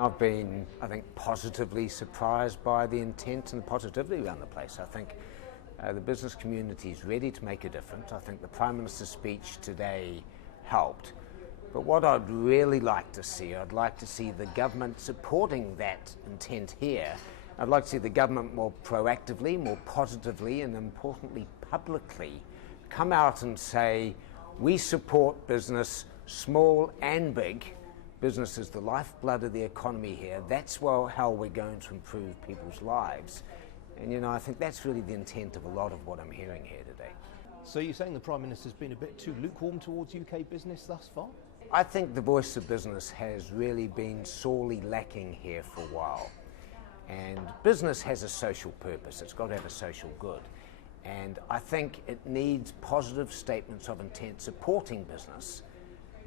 I've been, I think, positively surprised by the intent and the positivity around the place. I think the business community is ready to make a difference. I think the Prime Minister's speech today helped. But what I'd really like to see, I'd like to see the government supporting that intent here. I'd like to see the government more proactively, more positively, and importantly, publicly come out and say, we support business, small and big. Business is the lifeblood of the economy here. That's how we're going to improve people's lives. And, I think that's really the intent of a lot of what I'm hearing here today. So you're saying the Prime Minister's been a bit too lukewarm towards UK business thus far? I think the voice of business has really been sorely lacking here for a while. And business has a social purpose. It's got to have a social good. And I think it needs positive statements of intent supporting business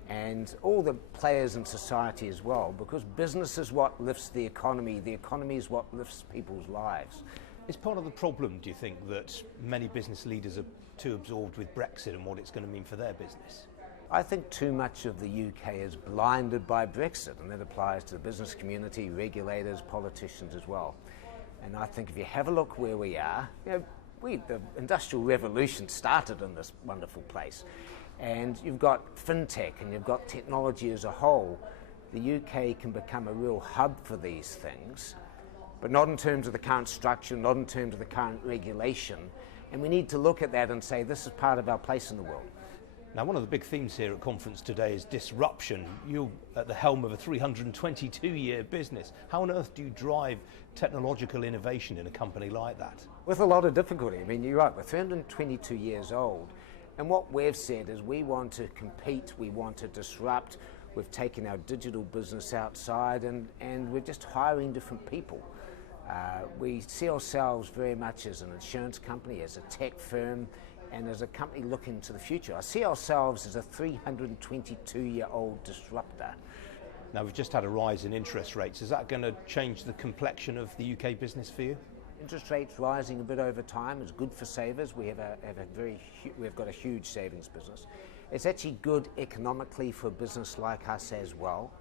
and all the players in society as well, because business is what lifts the economy is what lifts people's lives. Is part of the problem, do you think, that many business leaders are too absorbed with Brexit and what it's going to mean for their business? I think too much of the UK is blinded by Brexit, and that applies to the business community, regulators, politicians as well. And I think if you have a look where we are, the Industrial Revolution started in this wonderful place. And you've got fintech and you've got technology as a whole. The UK can become a real hub for these things, but not in terms of the current structure, not in terms of the current regulation. And we need to look at that and say this is part of our place in the world. Now, one of the big themes here at conference today is disruption. You're at the helm of a 322-year business. How on earth do you drive technological innovation in a company like that? With a lot of difficulty. You're right, we're 322 years old. And what we've said is we want to compete, we want to disrupt. We've taken our digital business outside and we're just hiring different people. We see ourselves very much as an insurance company, as a tech firm, and as a company looking to the future. I see ourselves as a 322-year-old disruptor. Now, we've just had a rise in interest rates. Is that going to change the complexion of the UK business for you? Interest rates rising a bit over time is good for savers. We've got a huge savings business. It's actually good economically for a business like us as well.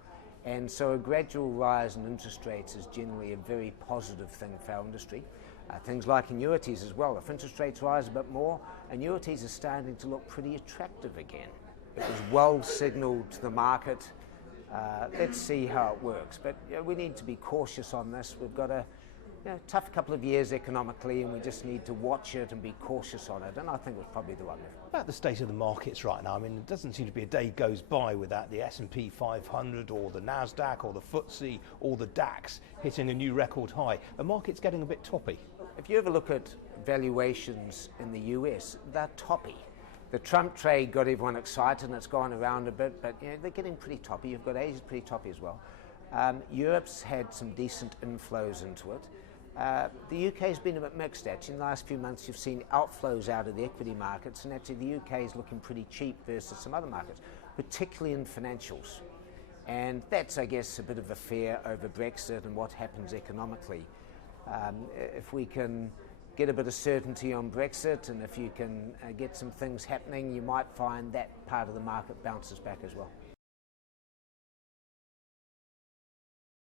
And so a gradual rise in interest rates is generally a very positive thing for our industry. Things like annuities as well. If interest rates rise a bit more, annuities are starting to look pretty attractive again. It was well signalled to the market. Let's see how it works. But we need to be cautious on this. We've got a tough couple of years economically, and we just need to watch it and be cautious on it, and I think it was probably the right move. About the state of the markets right now, it doesn't seem to be a day goes by without the S&P 500 or the NASDAQ or the FTSE or the DAX hitting a new record high. The market's getting a bit toppy. If you ever look at valuations in the US, they're toppy. The Trump trade got everyone excited and it's gone around a bit, but they're getting pretty toppy. You've got Asia's pretty toppy as well. Europe's had some decent inflows into it. The UK's been a bit mixed actually. In the last few months you've seen outflows out of the equity markets, and actually the UK is looking pretty cheap versus some other markets, particularly in financials. And that's, I guess, a bit of a fear over Brexit and what happens economically. If we can get a bit of certainty on Brexit, and if you can get some things happening, you might find that part of the market bounces back as well.